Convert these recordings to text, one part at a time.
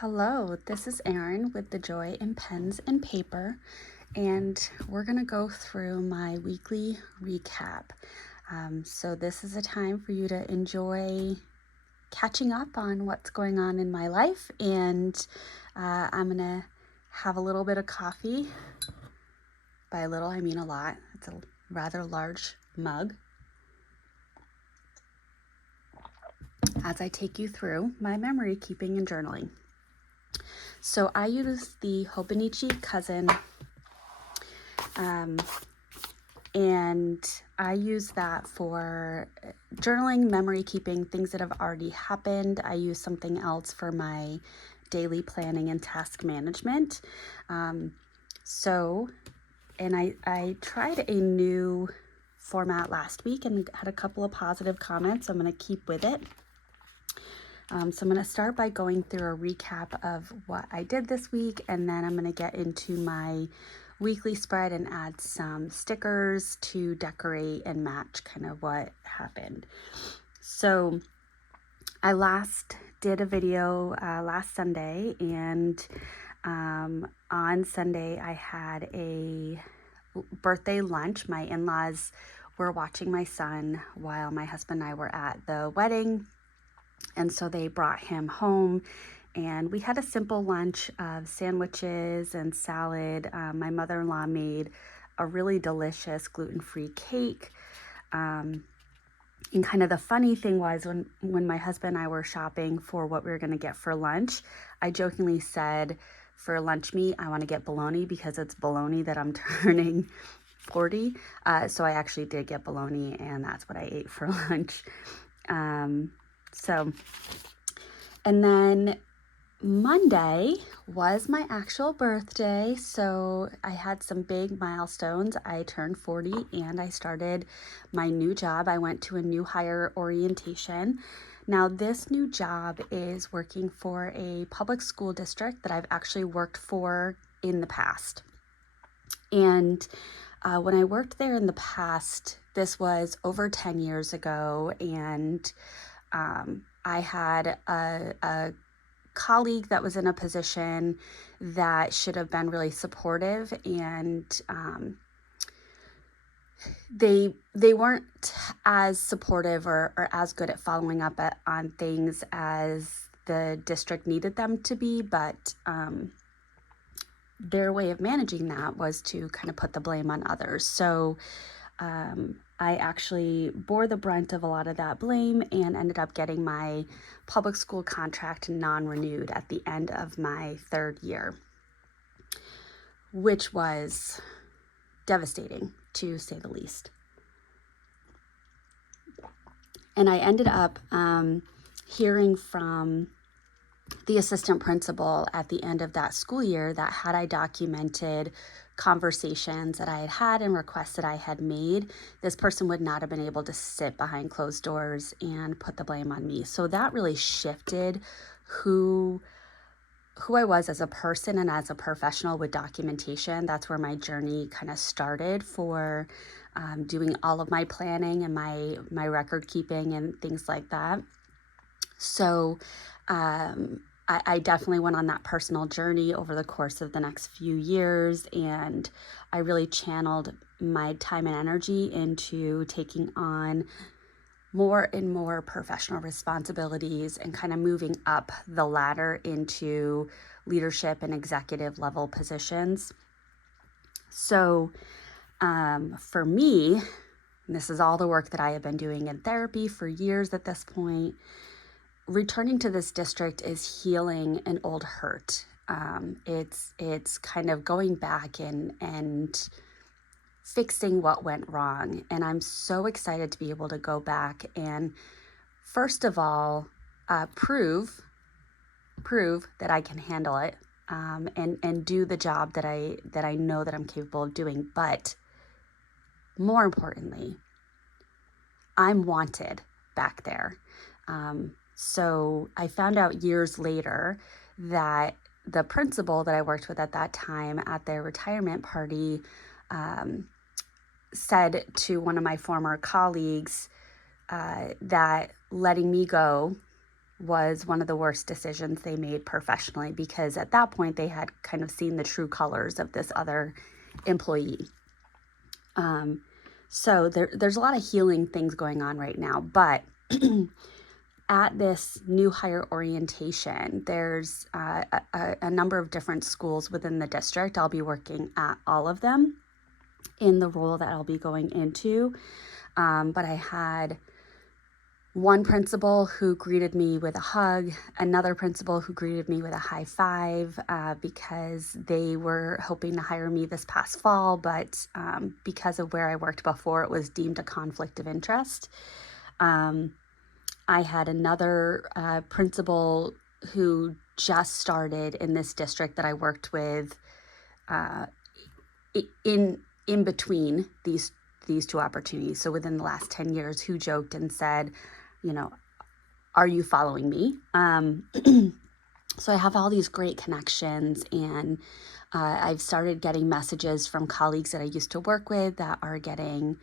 Hello, this is Erin with The Joy in Pens and Paper, and we're going to go through my weekly recap. So, this is a time for you to enjoy catching up on what's going on in my life, and I'm going to have a little bit of coffee. By a little, I mean a lot. It's a rather large mug. As I take you through my memory keeping and journaling. So I use the Hobonichi Cousin, and I use that for journaling, memory keeping, things that have already happened. I use something else for my daily planning and task management. And I tried a new format last week and had a couple of positive comments, so I'm going to keep with it. So I'm going to start by going through a recap of what I did this week, and then I'm going to get into my weekly spread and add some stickers to decorate and match kind of what happened. So I last did a video last Sunday, and on Sunday I had a birthday lunch. My in-laws were watching my son while my husband and I were at the wedding. And so they brought him home, and we had a simple lunch of sandwiches and salad. My mother-in-law made a really delicious gluten-free cake. And kind of the funny thing was when my husband and I were shopping for what we were going to get for lunch, I jokingly said, for lunch meat, I want to get bologna because it's bologna that I'm turning 40. So I actually did get bologna, and that's what I ate for lunch. And then Monday was my actual birthday, so I had some big milestones. I turned 40 and I started my new job. I went to a new hire orientation. Now, this new job is working for a public school district that I've actually worked for in the past. And when I worked there in the past, this was over 10 years ago, and I had a colleague that was in a position that should have been really supportive, and they weren't as supportive or as good at following up on things as the district needed them to be, but their way of managing that was to kind of put the blame on others. So I actually bore the brunt of a lot of that blame and ended up getting my public school contract non-renewed at the end of my third year, which was devastating, to say the least. And I ended up hearing from the assistant principal at the end of that school year that had I documented conversations that I had had and requests that I had made, this person would not have been able to sit behind closed doors and put the blame on me. So that really shifted who I was as a person and as a professional with documentation. That's where my journey kind of started for doing all of my planning and my record keeping and things like that. So I definitely went on that personal journey over the course of the next few years, and I really channeled my time and energy into taking on more and more professional responsibilities and kind of moving up the ladder into leadership and executive level positions. So for me, and this is all the work that I have been doing in therapy for years at this point, returning to this district is healing an old hurt. It's kind of going back and fixing what went wrong. And I'm so excited to be able to go back and, first of all, prove that I can handle it, and do the job that I know that I'm capable of doing. But more importantly, I'm wanted back there. So I found out years later that the principal that I worked with at that time at their retirement party said to one of my former colleagues that letting me go was one of the worst decisions they made professionally, because at that point they had kind of seen the true colors of this other employee. So there's a lot of healing things going on right now, but at this new hire orientation, there's a number of different schools within the district. I'll be working at all of them in the role that I'll be going into. But I had one principal who greeted me with a hug, another principal who greeted me with a high five, because they were hoping to hire me this past fall, but because of where I worked before, it was deemed a conflict of interest. I had another principal who just started in this district that I worked with in between these two opportunities. So within the last 10 years, who joked and said, are you following me? So I have all these great connections, and I've started getting messages from colleagues that I used to work with that are getting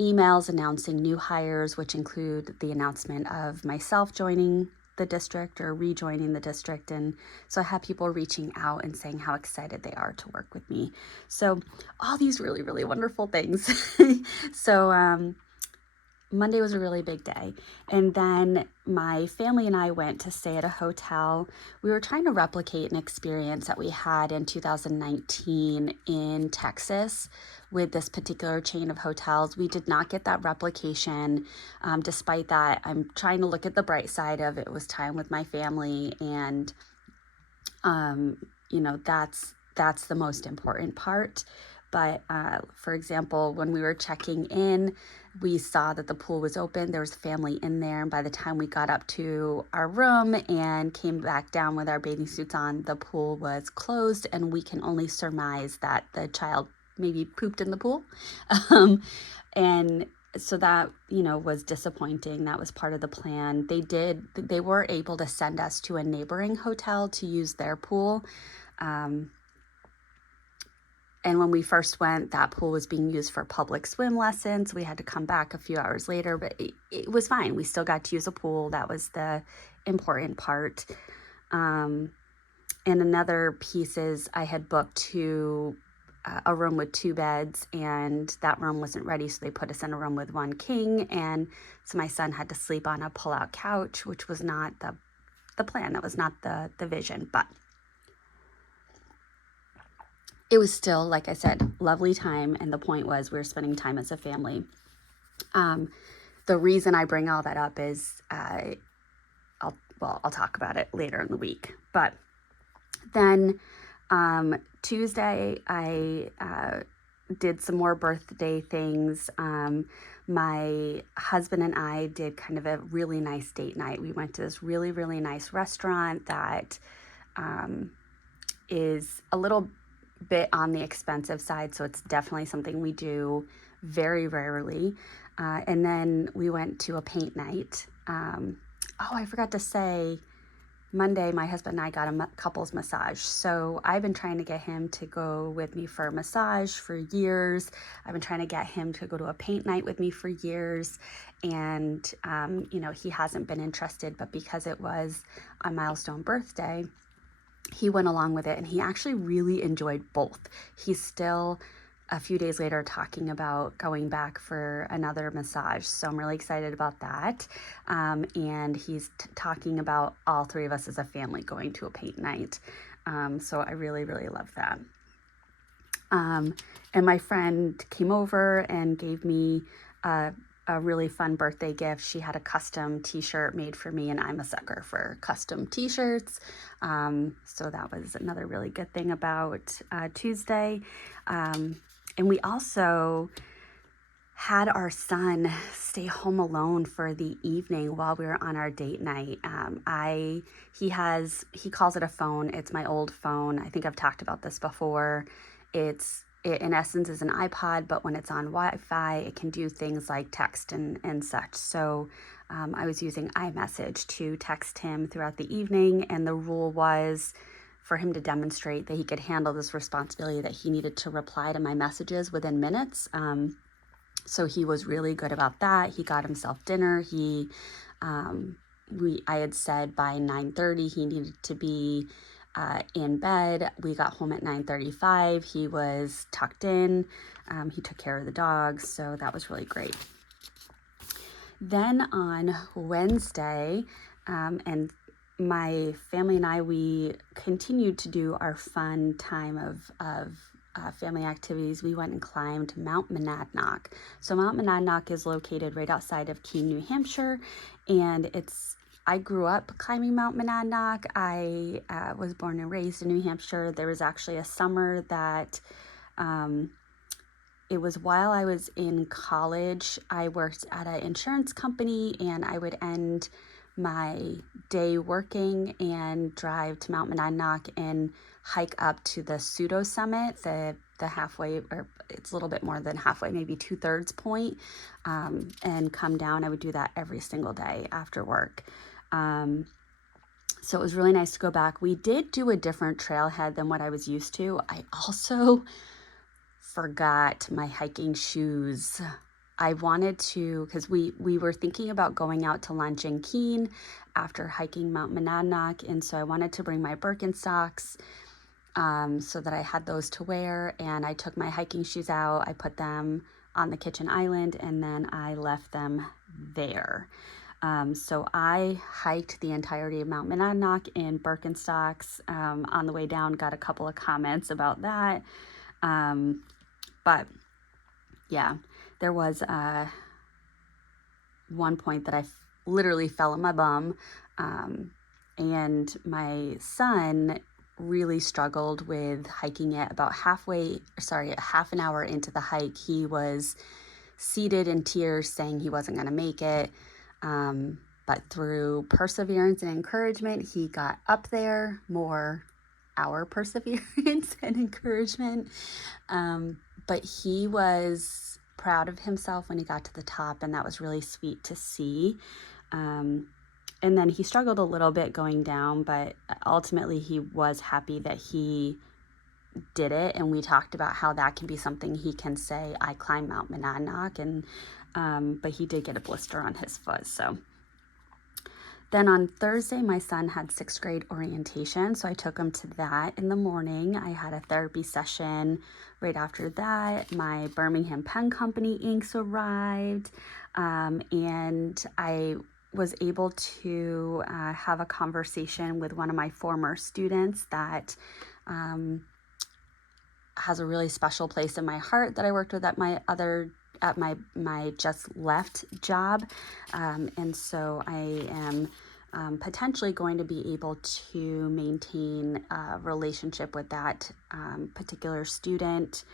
emails announcing new hires, which include the announcement of myself joining the district or rejoining the district. And so I have people reaching out and saying how excited they are to work with me. So all these really, really wonderful things. So Monday was a really big day. And then my family and I went to stay at a hotel. We were trying to replicate an experience that we had in 2019 in Texas with this particular chain of hotels. We did not get that replication. Despite that, I'm trying to look at the bright side of it. It was time with my family, and that's the most important part. But for example, when we were checking in, we saw that the pool was open. There was a family in there. And by the time we got up to our room and came back down with our bathing suits on, the pool was closed. And we can only surmise that the child maybe pooped in the pool. And so that, was disappointing. That was part of the plan. They were able to send us to a neighboring hotel to use their pool. And when we first went, that pool was being used for public swim lessons. We had to come back a few hours later, but it was fine. We still got to use a pool. That was the important part. And another piece is I had booked a room with 2 beds, and that room wasn't ready, so they put us in a room with 1 king. And so my son had to sleep on a pull-out couch, which was not the plan. That was not the vision, but it was still, like I said, lovely time. And the point was we were spending time as a family. The reason I bring all that up is I'll talk about it later in the week. But then Tuesday, I did some more birthday things. My husband and I did kind of a really nice date night. We went to this really, really nice restaurant that is a little bit on the expensive side, so it's definitely something we do very rarely. And then we went to a paint night. I forgot to say, Monday my husband and I got a couples massage. So I've been trying to get him to go with me for a massage for years. I've been trying to get him to go to a paint night with me for years, and he hasn't been interested, but because it was a milestone birthday, he went along with it, and he actually really enjoyed both. He's still a few days later talking about going back for another massage. So I'm really excited about that. And he's talking about all 3 of us as a family going to a paint night. So I really, really love that. And my friend came over and gave me a really fun birthday gift. She had a custom t-shirt made for me, and I'm a sucker for custom t-shirts. So that was another really good thing about Tuesday. And we also had our son stay home alone for the evening while we were on our date night. He calls it a phone. It's my old phone. I think I've talked about this before. It in essence is an iPod, but when it's on Wi-Fi, it can do things like text and such. So I was using iMessage to text him throughout the evening, and the rule was for him to demonstrate that he could handle this responsibility, that he needed to reply to my messages within minutes. So he was really good about that. He got himself dinner. He I had said by 9:30 he needed to be in bed. We got home at 9:35. He was tucked in. He took care of the dogs, so that was really great. Then on Wednesday, and my family and I, we continued to do our fun time of family activities. We went and climbed Mount Monadnock. So Mount Monadnock is located right outside of Keene, New Hampshire, and I grew up climbing Mount Monadnock. I was born and raised in New Hampshire. There was actually a summer that it was while I was in college. I worked at an insurance company, and I would end my day working and drive to Mount Monadnock and hike up to the pseudo summit, the halfway, or it's a little bit more than halfway, maybe 2/3 point, and come down. I would do that every single day after work. So it was really nice to go back. We did do a different trailhead than what I was used to. I also forgot my hiking shoes. I wanted to, because we were thinking about going out to lunch in Keene after hiking Mount Monadnock, and so I wanted to bring my Birkenstocks so that I had those to wear, and I took my hiking shoes out. I put them on the kitchen island, and then I left them there. So I hiked the entirety of Mount Monadnock in Birkenstocks. On the way down, got a couple of comments about that. But yeah, there was one point that I literally fell on my bum, and my son really struggled with hiking it. About half an hour into the hike, he was seated in tears saying he wasn't going to make it. But through perseverance and encouragement, he got up there. More our perseverance and encouragement. But he was proud of himself when he got to the top, and that was really sweet to see. And then he struggled a little bit going down, but ultimately he was happy that he did it. And we talked about how that can be something he can say, I climbed Mount Monadnock, and but he did get a blister on his foot. So then on Thursday, my son had 6th grade orientation, so I took him to that in the morning. I had a therapy session right after that. My Birmingham Pen Company inks arrived, and I was able to have a conversation with one of my former students that has a really special place in my heart that I worked with at my just left job. And so I am potentially going to be able to maintain a relationship with that particular student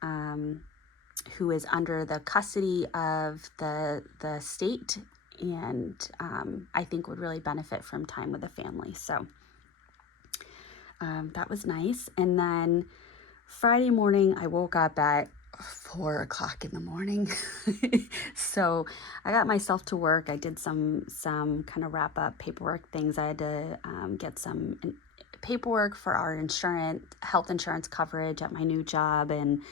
who is under the custody of the state, and I think would really benefit from time with the family. So that was nice. And then Friday morning, I woke up at 4 o'clock in the morning. So I got myself to work. I did some kind of wrap up paperwork things. I had to get some paperwork for our health insurance coverage at my new job, and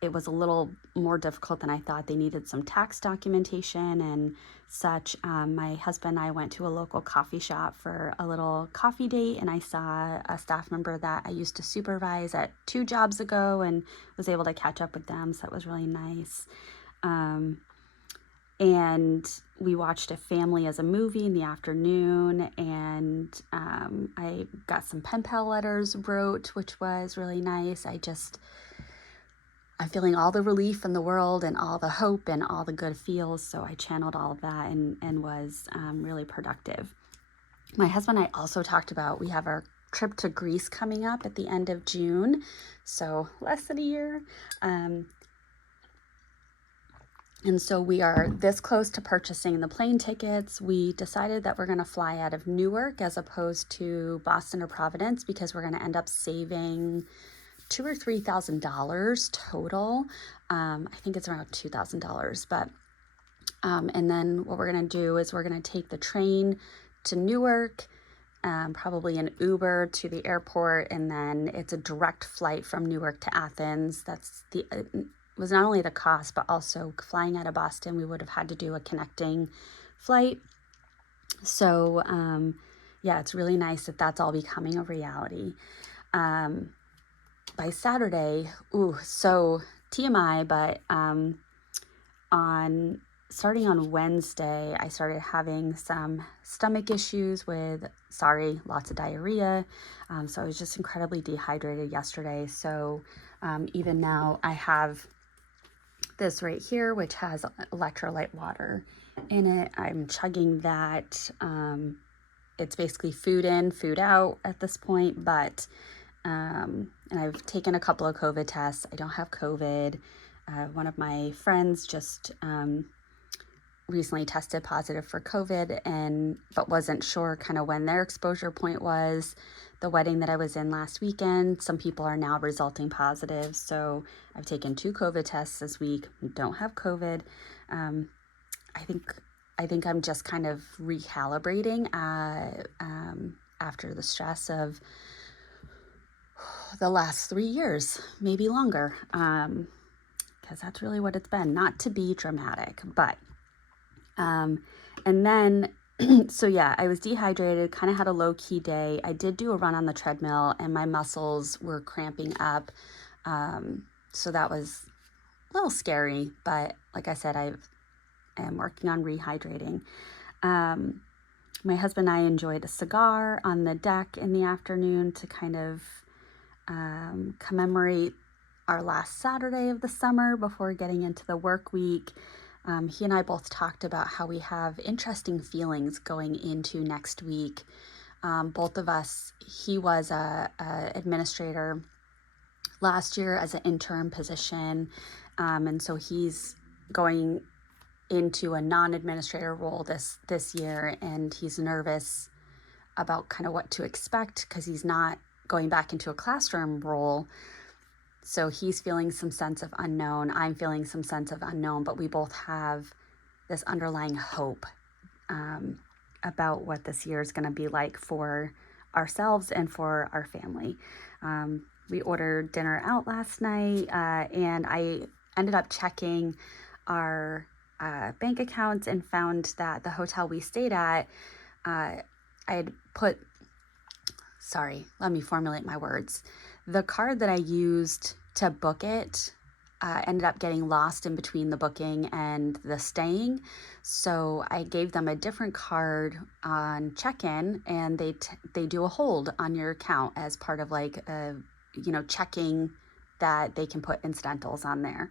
it was a little more difficult than I thought. They needed some tax documentation and such. My husband and I went to a local coffee shop for a little coffee date, and I saw a staff member that I used to supervise at 2 jobs ago and was able to catch up with them, so that was really nice. And we watched A Family as a Movie in the afternoon, and I got some pen pal letters wrote, which was really nice. I'm feeling all the relief in the world and all the hope and all the good feels, so I channeled all of that and was really productive. My husband and I also talked about, we have our trip to Greece coming up at the end of June, so less than a year. And so we are this close to purchasing the plane tickets. We decided that we're going to fly out of Newark as opposed to Boston or Providence, because we're going to end up saving $2,000 or $3,000 total. I think it's around $2,000, but and then what we're going to do is we're going to take the train to Newark, probably an Uber to the airport, and then it's a direct flight from Newark to Athens. Was not only the cost, but also flying out of Boston, we would have had to do a connecting flight. So, yeah, it's really nice that that's all becoming a reality. Um, by Saturday, so TMI, but on starting on Wednesday, I started having some stomach issues with, lots of diarrhea. So I was just incredibly dehydrated yesterday. So even now, I have this right here, which has electrolyte water in it. I'm chugging that. It's basically food in, food out at this point, but and I've taken a couple of COVID tests. I don't have COVID. One of my friends just recently tested positive for COVID, but wasn't sure kind of when their exposure point was. The wedding that I was in last weekend, some people are now resulting positive. So I've taken 2 COVID tests this week. Don't have COVID. Um, I think I'm just kind of recalibrating after the stress of the last 3 years, maybe longer, because that's really what it's been. Not to be dramatic, but and then so yeah, I was dehydrated, kind of had a low key day. I did do a run on the treadmill, and my muscles were cramping up, so that was a little scary. But like I said, I am working on rehydrating. My husband and I enjoyed a cigar on the deck in the afternoon to kind of commemorate our last Saturday of the summer before getting into the work week. He and I both talked about how we have interesting feelings going into next week. Both of us, he was a administrator last year as an interim position, and so he's going into a non-administrator role this year, and he's nervous about kind of what to expect because he's not going back into a classroom role. So he's feeling some sense of unknown. I'm feeling some sense of unknown, but we both have this underlying hope about what this year is going to be like for ourselves and for our family. We ordered dinner out last night, and I ended up checking our bank accounts and found that the hotel we stayed at, I had put, let me formulate my words. The card that I used to book it ended up getting lost in between the booking and the staying. So I gave them a different card on check-in, and they do a hold on your account as part of like checking that they can put incidentals on there.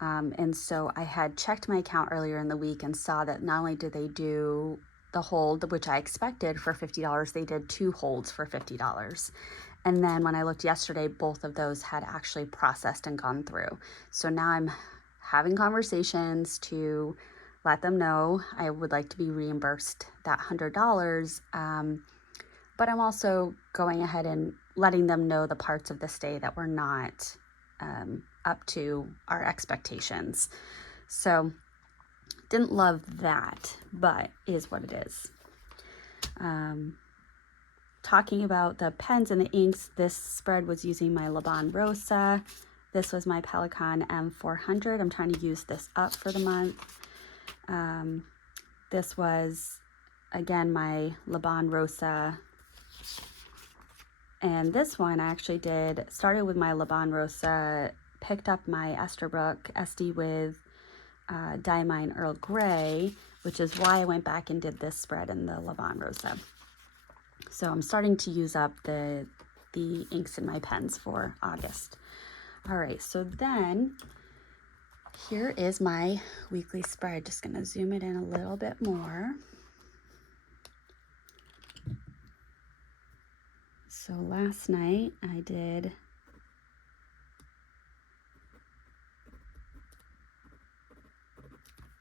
And so I had checked my account earlier in the week and saw that not only did they do the hold, which I expected for $50, they did 2 holds for $50. And then when I looked yesterday, both of those had actually processed and gone through. So now I'm having conversations to let them know I would like to be reimbursed that $100. But I'm also going ahead and letting them know the parts of the stay that were not up to our expectations. So didn't love that, but is what it is. Talking about the pens and the inks, this spread was using my Laban Rosa. This was my Pelikan M400. I'm trying to use this up for the month. This was, again, my Laban Rosa. And this one I actually started with my Laban Rosa, picked up my Esterbrook SD with Diamine Earl Grey, which is why I went back and did this spread in the Laban Rosa. So I'm starting to use up the inks in my pens for August. All right, so then here is my weekly spread. Just gonna zoom it in a little bit more. So last night I did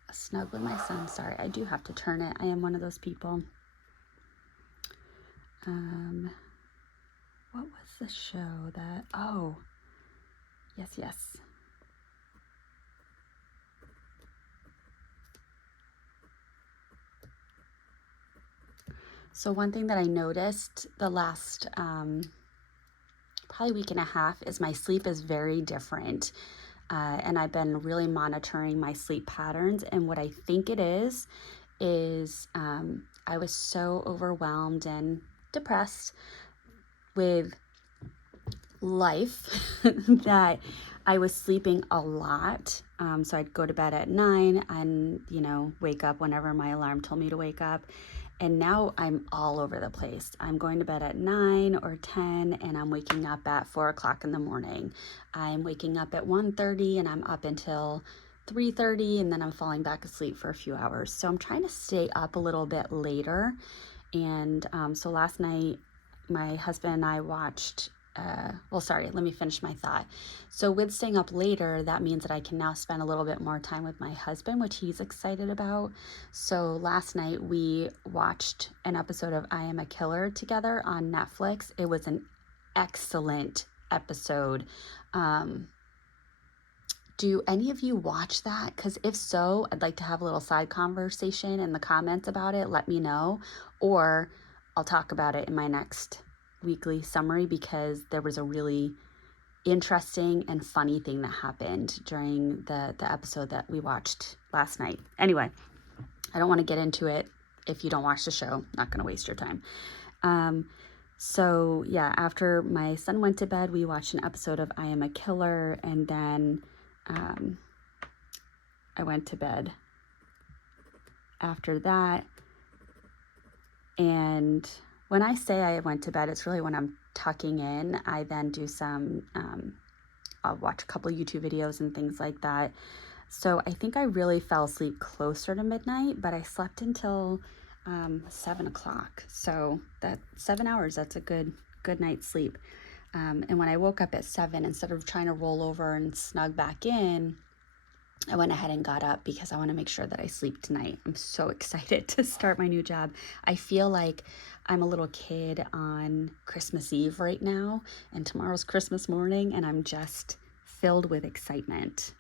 a snug with my son. Sorry, I do have to turn it. I am one of those people. What was the show that, yes. So one thing that I noticed the last probably week and a half is my sleep is very different. And I've been really monitoring my sleep patterns. And what I think it is I was so overwhelmed and depressed with life that I was sleeping a lot. So I'd go to bed at 9 and, wake up whenever my alarm told me to wake up. And now I'm all over the place. I'm going to bed at 9 or 10 and I'm waking up at 4 o'clock in the morning. I'm waking up at 1:30 and I'm up until 3:30 and then I'm falling back asleep for a few hours. So I'm trying to stay up a little bit later. And so last night, my husband and I watched let me finish my thought. So with staying up later, that means that I can now spend a little bit more time with my husband, which he's excited about. So last night we watched an episode of I Am a Killer together on Netflix. It was an excellent episode. Do any of you watch that? Because if so, I'd like to have a little side conversation in the comments about it. Let me know, or I'll talk about it in my next weekly summary, because there was a really interesting and funny thing that happened during the episode that we watched last night. Anyway, I don't want to get into it. If you don't watch the show, not going to waste your time. So yeah, after my son went to bed, we watched an episode of I Am a Killer, and then I went to bed after that. And when I say I went to bed, it's really when I'm tucking in. I then do I'll watch a couple YouTube videos and things like that. So I think I really fell asleep closer to midnight, but I slept until 7 o'clock. So that 7 hours, that's a good night's sleep. And when I woke up at 7, instead of trying to roll over and snug back in, I went ahead and got up because I want to make sure that I sleep tonight. I'm so excited to start my new job. I feel like I'm a little kid on Christmas Eve right now, and tomorrow's Christmas morning, and I'm just filled with excitement.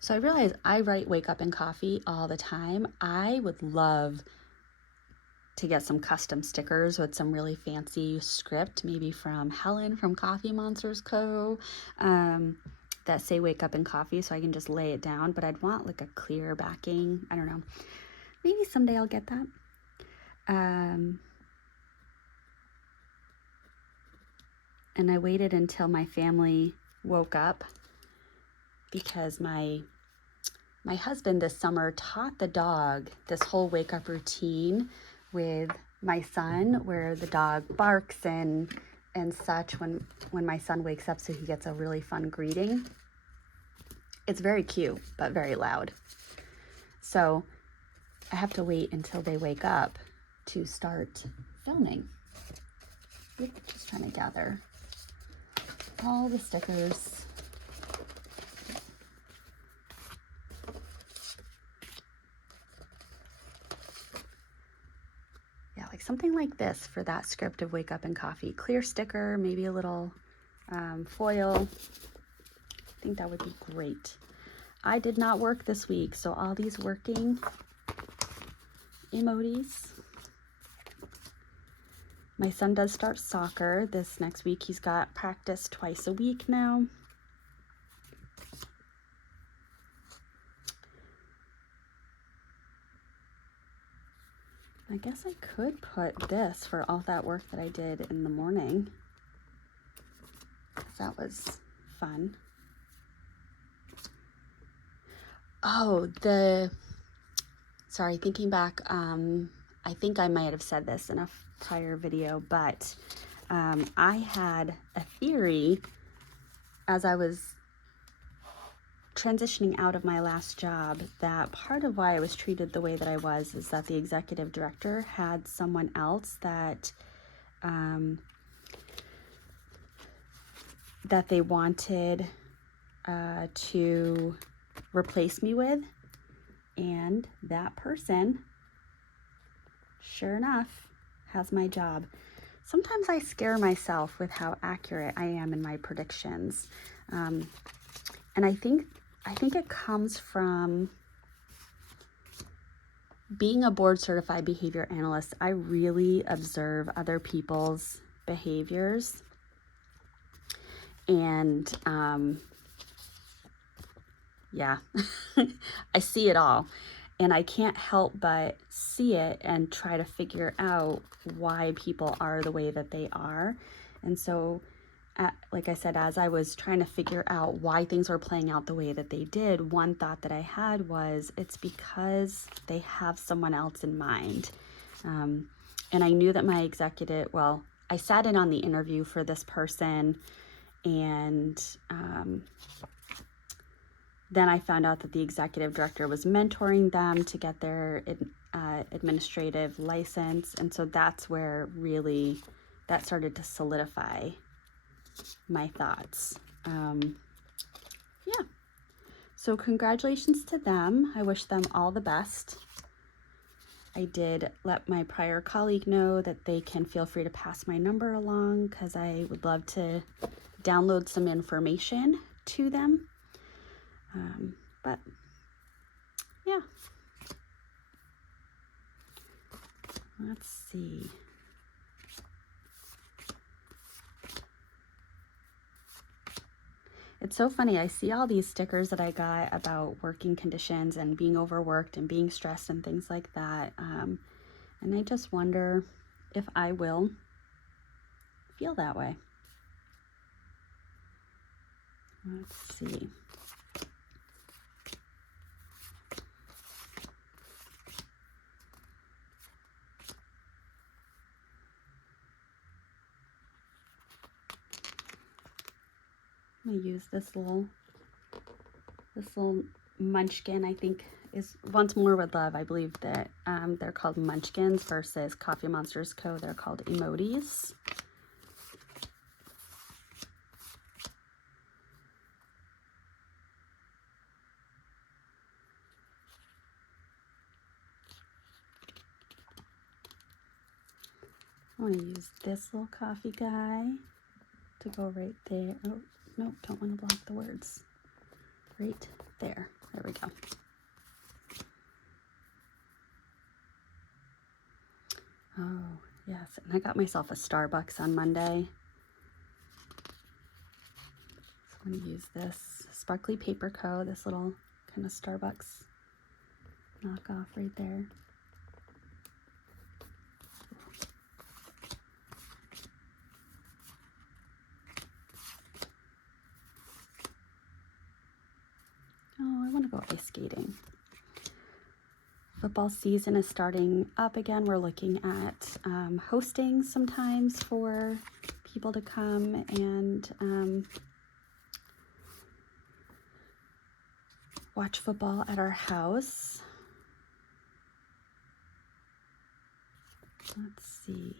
So I realize I write Wake Up and Coffee all the time. I would love to get some custom stickers with some really fancy script, maybe from Helen from Coffee Monsters Co., that say Wake Up and Coffee, so I can just lay it down. But I'd want like a clear backing. I don't know. Maybe someday I'll get that. And I waited until my family woke up, because my husband this summer taught the dog this whole wake up routine with my son, where the dog barks and such when my son wakes up, so he gets a really fun greeting. It's very cute, but very loud. So I have to wait until they wake up to start filming. Just trying to gather all the stickers. Yeah, like something like this for that script of Wake Up and Coffee. Clear sticker, maybe a little foil. I think that would be great. I did not work this week, so all these working emojis. My son does start soccer this next week. He's got practice twice a week now. I guess I could put this for all that work that I did in the morning. That was fun. Oh, sorry, thinking back, I think I might have said this in a prior video, but I had a theory as I was transitioning out of my last job, that part of why I was treated the way that I was is that the executive director had someone else that they wanted to replace me with, and that person, sure enough, has my job. Sometimes I scare myself with how accurate I am in my predictions, and I think it comes from being a board certified behavior analyst. I really observe other people's behaviors, and yeah, I see it all. And I can't help but see it and try to figure out why people are the way that they are. And so, like I said, as I was trying to figure out why things were playing out the way that they did, one thought that I had was it's because they have someone else in mind. And I knew that my executive, well, I sat in on the interview for this person, and then I found out that the executive director was mentoring them to get their administrative license. And so that's where really that started to solidify my thoughts. Yeah. So congratulations to them. I wish them all the best. I did let my prior colleague know that they can feel free to pass my number along, because I would love to download some information to them. But yeah, let's see. It's so funny. I see all these stickers that I got about working conditions and being overworked and being stressed and things like that. And I just wonder if I will feel that way. Let's see. I'm gonna use this little munchkin. I think is Once More with Love. I believe that they're called Munchkins versus Coffee Monsters Co. They're called Emotis. I want to use this little coffee guy to go right there. Oh, no, don't want to block the words. Right there. There we go. Oh, yes. And I got myself a Starbucks on Monday. So I'm going to use this Sparkly Paper Co., this little kind of Starbucks knockoff right there. Oh, I want to go ice skating. Football season is starting up again. We're looking at hosting sometimes for people to come and watch football at our house. Let's see.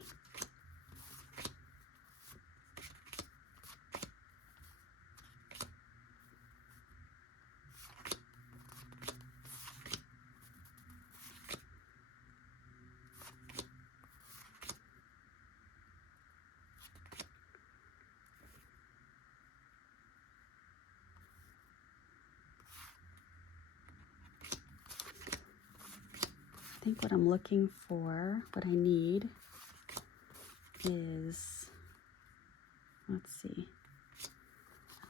I think what I'm looking for, what I need is, let's see,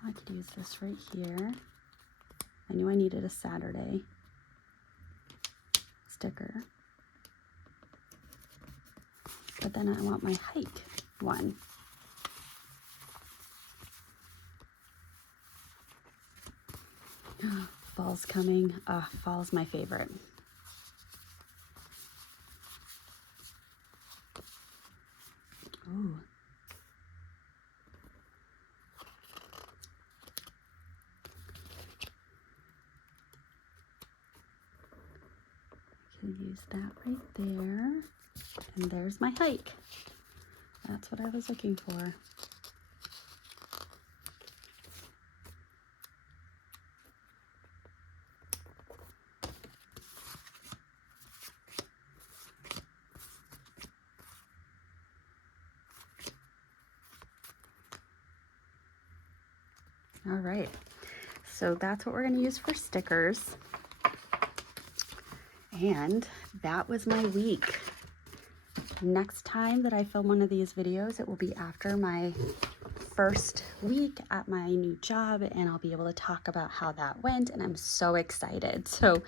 I could use this right here. I knew I needed a Saturday sticker, but then I want my hike one. Fall's coming. Fall's my favorite. Ooh. I can use that right there. And there's my hike. That's what I was looking for. All right, so that's what we're going to use for stickers. And that was my week. Next time that I film one of these videos, it will be after my first week at my new job, and I'll be able to talk about how that went, and I'm so excited. So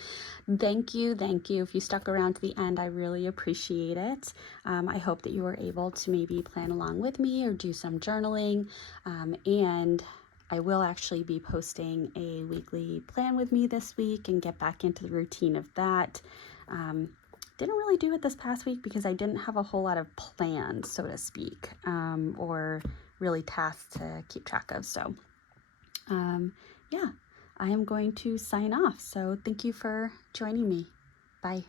thank you. If you stuck around to the end, I really appreciate it. I hope that you were able to maybe plan along with me or do some journaling, and I will actually be posting a weekly plan with me this week and get back into the routine of that. Didn't really do it this past week because I didn't have a whole lot of plans, so to speak, or really tasks to keep track of. So yeah, I am going to sign off. So thank you for joining me. Bye.